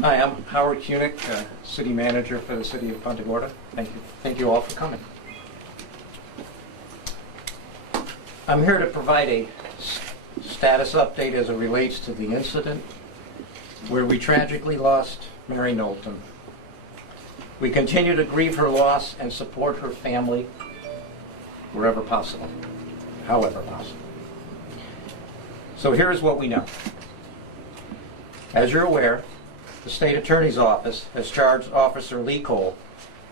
Hi, I'm Howard Kunick, City Manager for the City of Punta Gorda. Thank you all for coming. I'm here to provide a status update as it relates to the incident where we tragically lost Mary Knowlton. We continue to grieve her loss and support her family wherever possible, however possible. So here's what we know. As you're aware, the State Attorney's Office has charged Officer Lee Cole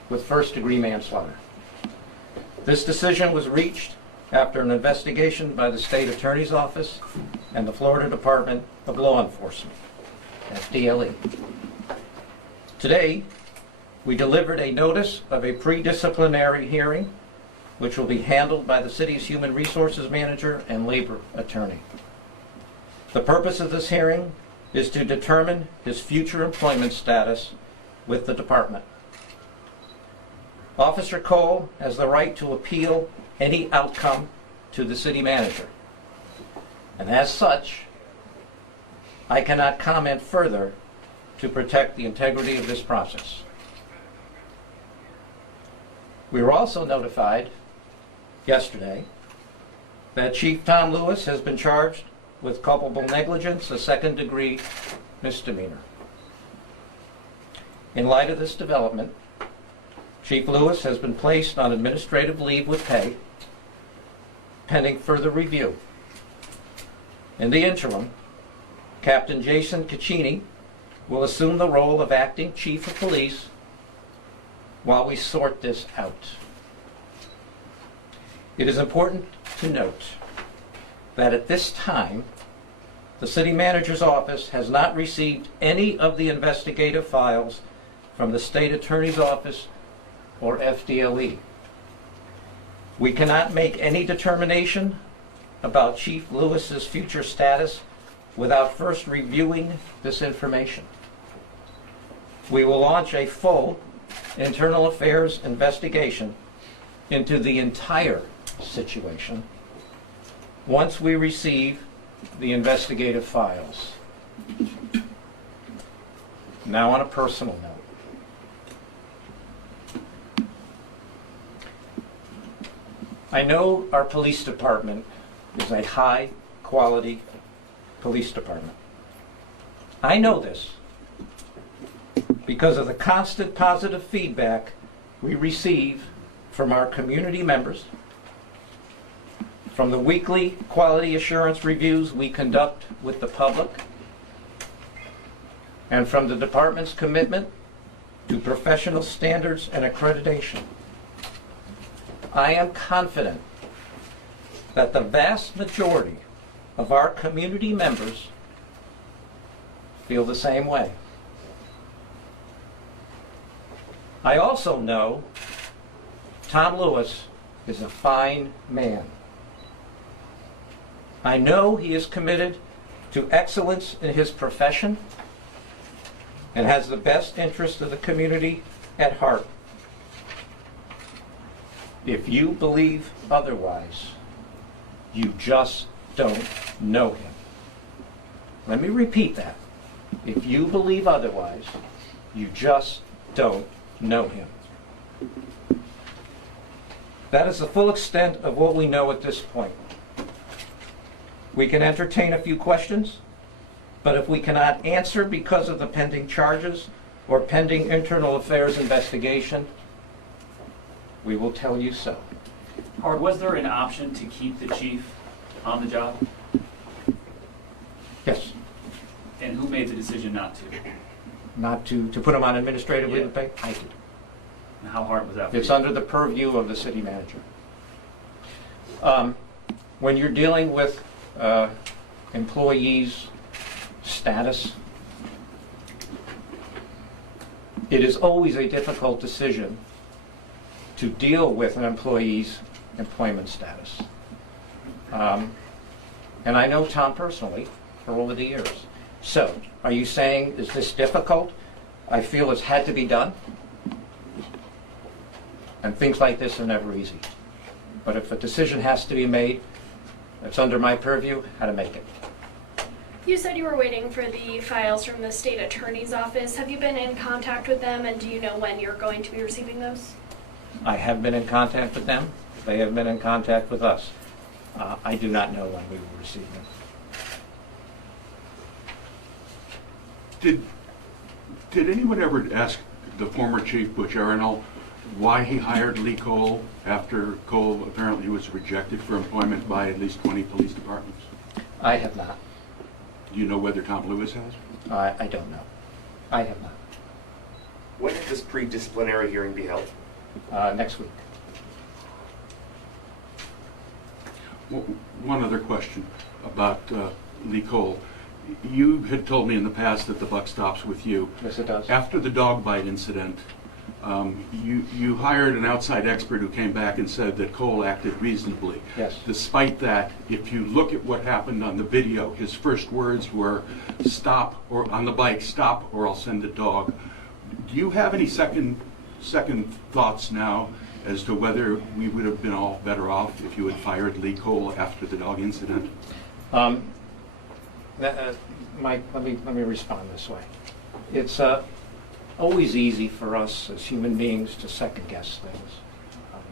with first-degree manslaughter. This decision was reached after an investigation by the State Attorney's Office and the Florida Department of Law Enforcement, FDLE. Today, we delivered a notice of a pre-disciplinary hearing, which will be handled by the city's Human Resources Manager and Labor Attorney. The purpose of this hearing is to determine his future employment status with the department. Officer Cole has the right to appeal any outcome to the city manager. And as such, I cannot comment further to protect the integrity of this process. We were also notified yesterday that Chief Tom Lewis has been charged with culpable negligence, a second-degree misdemeanor. In light of this development, Chief Lewis has been placed on administrative leave with pay, pending further review. In the interim, Captain Jason Caccini will assume the role of acting Chief of Police while we sort this out. It is important to note that at this time, the City Manager's Office has not received any of the investigative files from the State Attorney's Office or FDLE. We cannot make any determination about Chief Lewis's future status without first reviewing this information. We will launch a full internal affairs investigation into the entire situation once we receive the investigative files. Now, on a personal note, I know our police department is a high-quality police department. I know this because of the constant positive feedback we receive from our community members, from the weekly quality assurance reviews we conduct with the public, and from the department's commitment to professional standards and accreditation. I am confident that the vast majority of our community members feel the same way. I also know Tom Lewis is a fine man. I know he is committed to excellence in his profession and has the best interest of the community at heart. If you believe otherwise, you just don't know him. Let me repeat that. If you believe otherwise, you just don't know him. That is the full extent of what we know at this point. We can entertain a few questions, but if we cannot answer because of the pending charges or pending internal affairs investigation, we will tell you so. Howard, was there an option to keep the chief on the job? Yes. And who made the decision not to? Not to put him on administrative leave Yeah. of pay? I did. And how hard was that for It's you? under the purview of the city manager. When you're dealing with employees' status, it is always a difficult decision to deal with an employee's employment status. And I know Tom personally for over the years. So, are you saying, is this difficult? I feel it's had to be done. And things like this are never easy. But if a decision has to be made, it's under my purview how to make it. You said you were waiting for the files from the state attorney's office. Have you been in contact with them, and do you know when you're going to be receiving those? I have been in contact with them. They have been in contact with us. I do not know when we will receive them. Did anyone ever ask the former chief, Butch Arenal, why he hired Lee Cole after Cole apparently was rejected for employment by at least 20 police departments? I have not. Do you know whether Tom Lewis has? I don't know. I have not. When did this pre-disciplinary hearing be held? Next week. One other question about Lee Cole. You had told me in the past that the buck stops with you. Yes, it does. After the dog bite incident, you hired an outside expert who came back and said that Cole acted reasonably. Yes. Despite that, if you look at what happened on the video, his first words were, "Stop," or on the bike, "Stop, or I'll send the dog." Do you have any second thoughts now as to whether we would have been all better off if you had fired Lee Cole after the dog incident? Mike, let me respond this way. It's always easy for us as human beings to second guess things.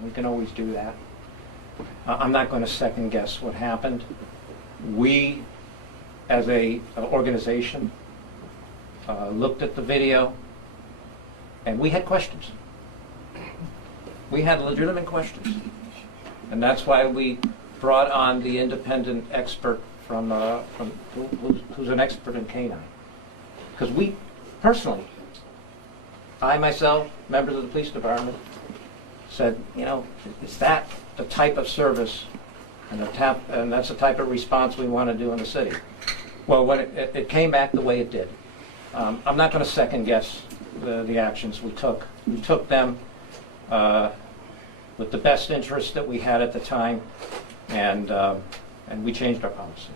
We can always do that. I'm not going to second guess what happened. We, as a organization, looked at the video, and we had questions. We had legitimate questions, and that's why we brought on the independent expert who's an expert in canine. Because we, personally, I myself, members of the police department, said, you know, is that the type of service and that's the type of response we want to do in the city? Well, when it came back the way it did, I'm not going to second guess the actions we took. We took them with the best interest that we had at the time, and we changed our policy.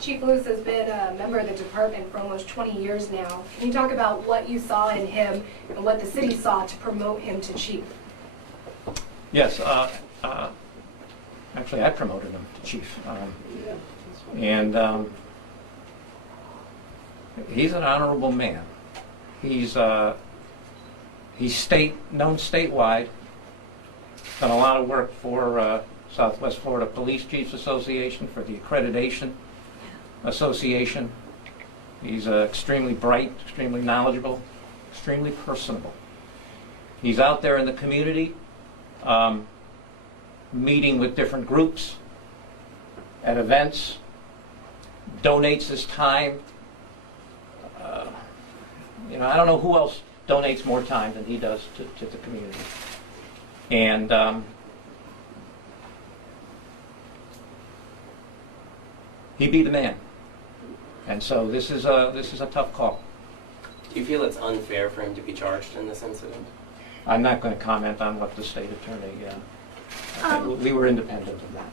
Chief Lewis has been a member of the department for almost 20 years now. Can you talk about what you saw in him and what the city saw to promote him to chief? Yes, actually I promoted him to chief. And he's an honorable man. He's known statewide, done a lot of work for Southwest Florida Police Chiefs Association, for the Accreditation Association. He's extremely bright, extremely knowledgeable, extremely personable. He's out there in the community, meeting with different groups, at events, donates his time. I don't know who else donates more time than he does to the community. And he be the man. And so this is a tough call. Do you feel it's unfair for him to be charged in this incident? I'm not going to comment on what the state attorney. We were independent of that.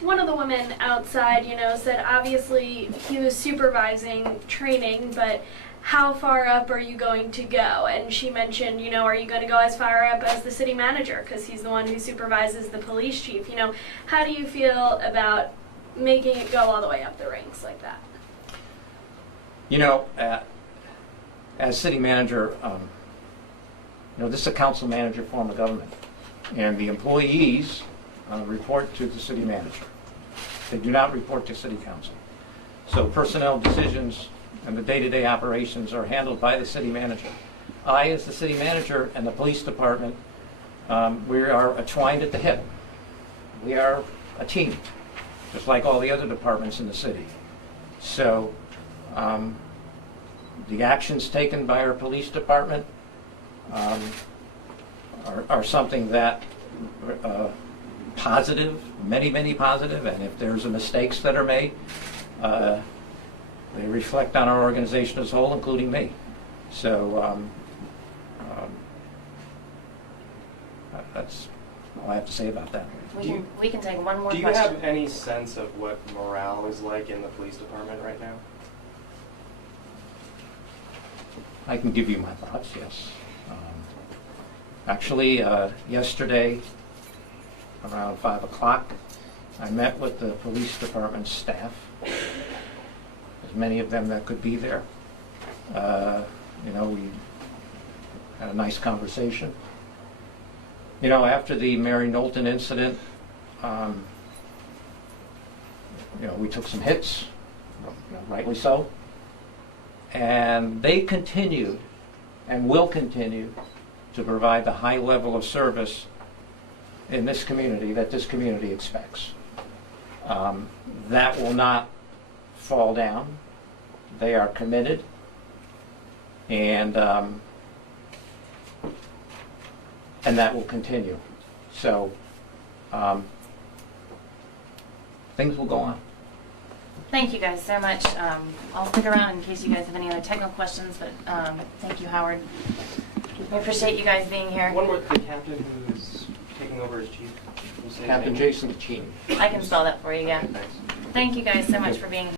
One of the women outside, said obviously he was supervising training, but how far up are you going to go? And she mentioned, are you going to go as far up as the city manager, because he's the one who supervises the police chief? How do you feel about making it go all the way up the ranks like that? As city manager, this is a council manager form of government, and the employees report to the city manager. They do not report to city council. So personnel decisions and the day-to-day operations are handled by the city manager. I, as the city manager, and the police department, we are entwined at the hip. We are a team, just like all the other departments in the city. So the actions taken by our police department are something that positive, many positive, and if there's mistakes that are made, they reflect on our organization as a whole, including me. So that's all I have to say about that. We can take one more Do you question. have any sense of what morale is like in the police department right now? I can give you my thoughts, yes. Actually, yesterday, around 5 o'clock, I met with the police department staff as many of them that could be there. We had a nice conversation. After the Mary Knowlton incident, we took some hits, rightly so, and they continued and will continue to provide the high level of service in this community that this community expects. That will not fall down. They are committed, and that will continue. So things will go on. Thank you guys so much. I'll stick around in case you guys have any other technical questions, but thank you, Howard. I appreciate you guys being here. One more, the captain who's taking over as chief. Can you say his Captain name? Jason Kachine. I can spell that for you again. Thanks. Thank you guys so much for being here.